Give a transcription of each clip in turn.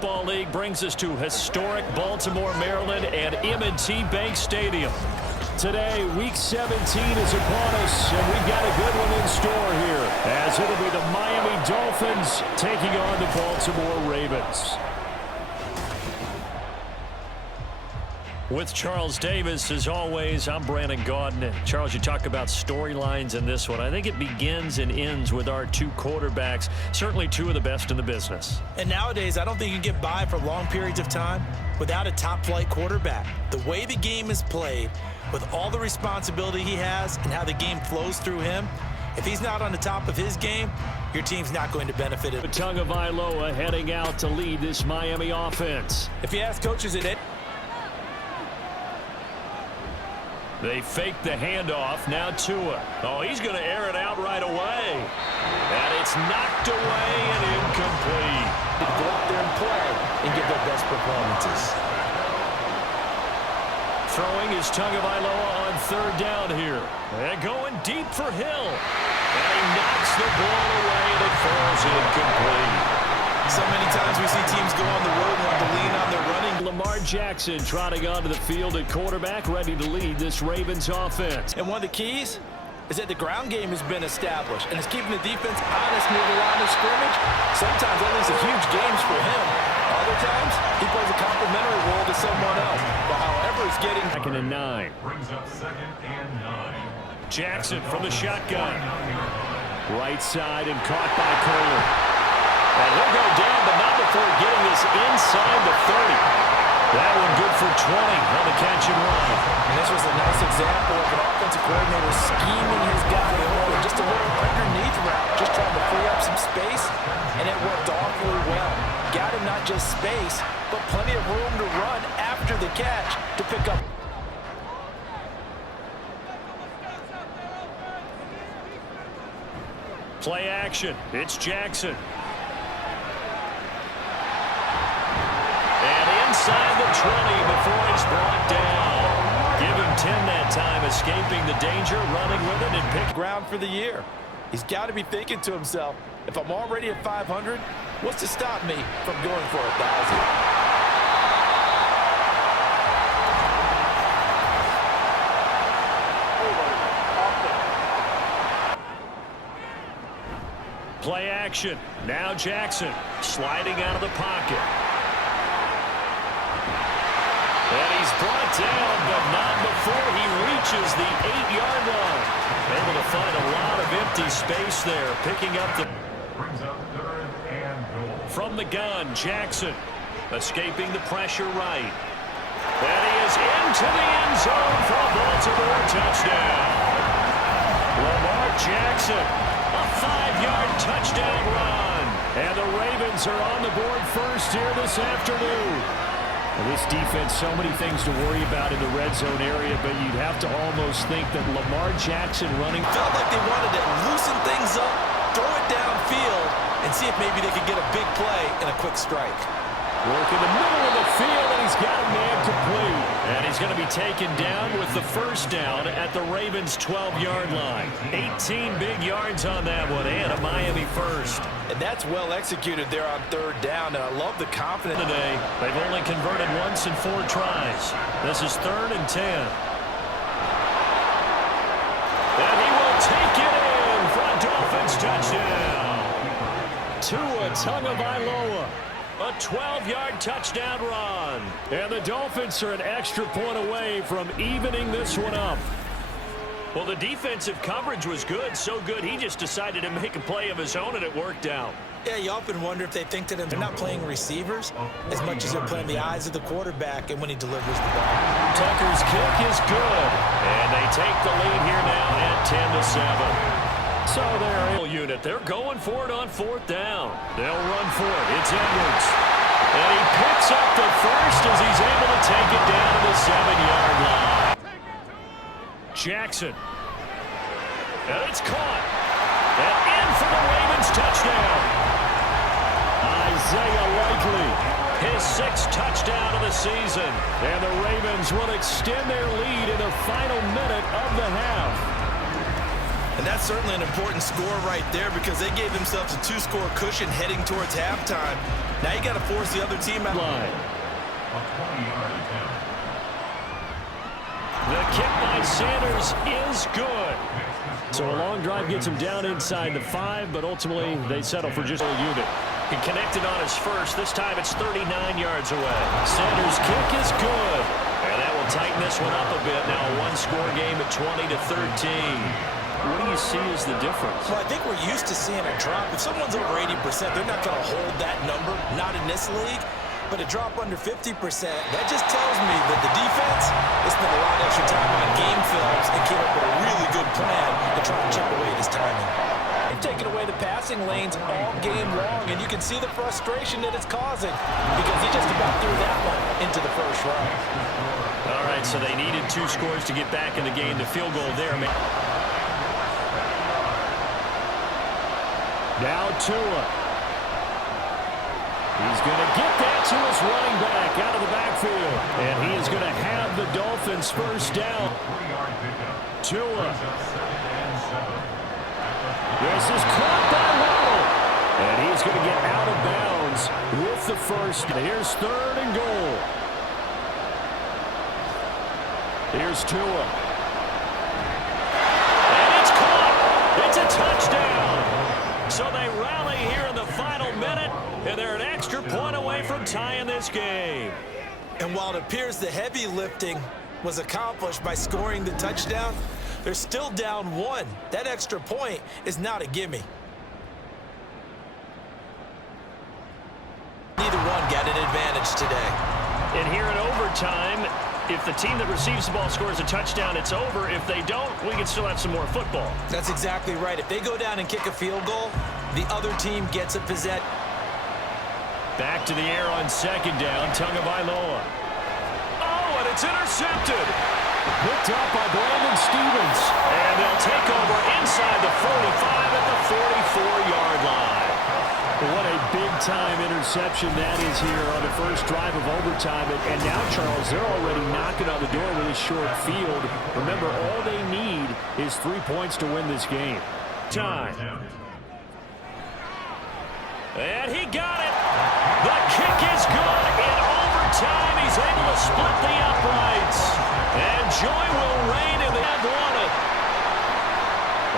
Ball League brings us to historic Baltimore, Maryland and M&T Bank Stadium. Today, Week 17 is upon us, and we've got a good one in store here, as it'll be the Miami Dolphins taking on the Baltimore Ravens. With Charles Davis, as always, I'm Brandon Gaudin. And Charles, you talk about storylines in this one. I think it begins and ends with our two quarterbacks, certainly two of the best in the business. And nowadays, I don't think you can get by for long periods of time without a top-flight quarterback. The way the game is played, with all the responsibility he has and how the game flows through him, if he's not on the top of his game, your team's not going to benefit it. Tagovailoa heading out to lead this Miami offense. If you ask coaches at They fake the handoff, now Tua. Oh, he's going to air it out right away. And it's knocked away and incomplete. They go out there and play and give their best performances. Throwing is Tagovailoa on third down here. And going deep for Hill. And he knocks the ball away and it falls incomplete. So many times we see teams go on the road and want to lean on their running. Lamar Jackson trotting onto the field at quarterback, ready to lead this Ravens offense. And one of the keys is that the ground game has been established, and it's keeping the defense honest near the line of scrimmage. Sometimes that leads to huge games for him. Other times, he plays a complementary role to someone else. But however, he's getting... Second and 9. Brings up 2nd and 9. Jackson from the shotgun. Right side and caught by Kohler. And he'll go down, but not before getting this inside the 30. That one good for 20 on the catch and run. And this was a nice example of an offensive coordinator scheming his guy over just a little underneath route, just trying to free up some space, and it worked awfully well. Got him not just space, but plenty of room to run after the catch to pick up. Play action. It's Jackson. Inside the 20 before he's brought down. Give him 10 that time, escaping the danger, running with it, and pick ground for the year. He's got to be thinking to himself, if I'm already at 500, what's to stop me from going for 1,000? Play action. Now Jackson sliding out of the pocket. And he's brought down, but not before he reaches the 8-yard line. Able to find a lot of empty space there, picking up the... Brings up 3rd and goal. From the gun, Jackson escaping the pressure right. And he is into the end zone for a Baltimore touchdown. Lamar Jackson, a 5-yard touchdown run. And the Ravens are on the board first here this afternoon. This defense, so many things to worry about in the red zone area, but you'd have to almost think that Lamar Jackson running... Felt like they wanted to loosen things up, throw it downfield, and see if maybe they could get a big play and a quick strike. Work in the middle of the field, and he's got a man complete. And he's going to be taken down with the first down at the Ravens' 12-yard line. 18 big yards on that one, and a Miami first. And that's well executed there on third down, and I love the confidence. Today, they've only converted once in 4 tries. This is 3rd and 10. And he will take it in for a Dolphins touchdown. Tua Tagovailoa. A 12-yard touchdown run. And the Dolphins are an extra point away from evening this one up. Well, the defensive coverage was good, so good he just decided to make a play of his own, and it worked out. Yeah, you often wonder if they think that they're not playing receivers as much as they're playing the eyes of the quarterback and when he delivers the ball. Tucker's kick is good, and they take the lead here now at 10-7. So they're unit. They're going for it on 4th down. They'll run for it. It's Edwards. And he picks up the first as he's able to take it down to the 7-yard line. Jackson. And it's caught. And in for the Ravens touchdown. Isaiah Likely, his 6th touchdown of the season. And the Ravens will extend their lead in the final minute of the half. And that's certainly an important score right there because they gave themselves a 2-score cushion heading towards halftime. Now you got to force the other team out. Line. A 20-yard attempt. The kick by Sanders is good. So a long drive gets him down inside the 5, but ultimately they settle for just a unit. He connected on his first. This time it's 39 yards away. Sanders' kick is good. And that will tighten this one up a bit. Now a one-score game at 20-13. What do you see as the difference? Well, I think we're used to seeing a drop. If someone's over 80%, they're not going to hold that number, not in this league. But a drop under 50%, that just tells me that the defense has spent a lot of extra time on game films and came up with a really good plan to try to chip away this timing. They've taken away the passing lanes all game long, and you can see the frustration that it's causing because he just about threw that one into the first round. All right, so they needed 2 scores to get back in the game. The field goal there. Now Tua. He's going to get that to his running back out of the backfield. And he is going to have the Dolphins first down. 3-yard pickup. Tua. Brings up 2nd and 7. This is caught by Waddle. And he's going to get out of bounds with the first. Here's 3rd and goal. Here's Tua. And it's caught. It's a touchdown. So they rally here in the final minute, and they're an extra point away from tying this game. And while it appears the heavy lifting was accomplished by scoring the touchdown, they're still down 1. That extra point is not a gimme. Neither one got an advantage today. And here in overtime, if the team that receives the ball scores a touchdown, it's over. If they don't, we can still have some more football. That's exactly right. If they go down and kick a field goal, the other team gets a possession. Back to the air on 2nd down, Tagovailoa. Oh, and it's intercepted. Picked up by Brandon Stevens. And they'll take over inside the 45 at the 44-yard line. What a big-time interception that is here on the first drive of overtime. And now, Charles, they're already knocking on the door with a short field. Remember, all they need is 3 points to win this game. Time. And he got it. The kick is good. In overtime, he's able to split the uprights. And joy will reign in the Atlanta.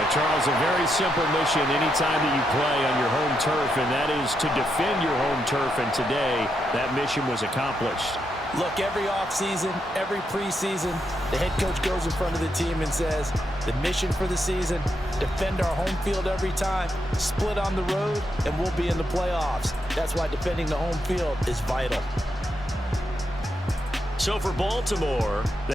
And Charles, a very simple mission anytime that you play on your home turf, and that is to defend your home turf. And today, that mission was accomplished. Look, every offseason, every preseason, the head coach goes in front of the team and says, the mission for the season, defend our home field every time, split on the road, and we'll be in the playoffs. That's why defending the home field is vital. So for Baltimore...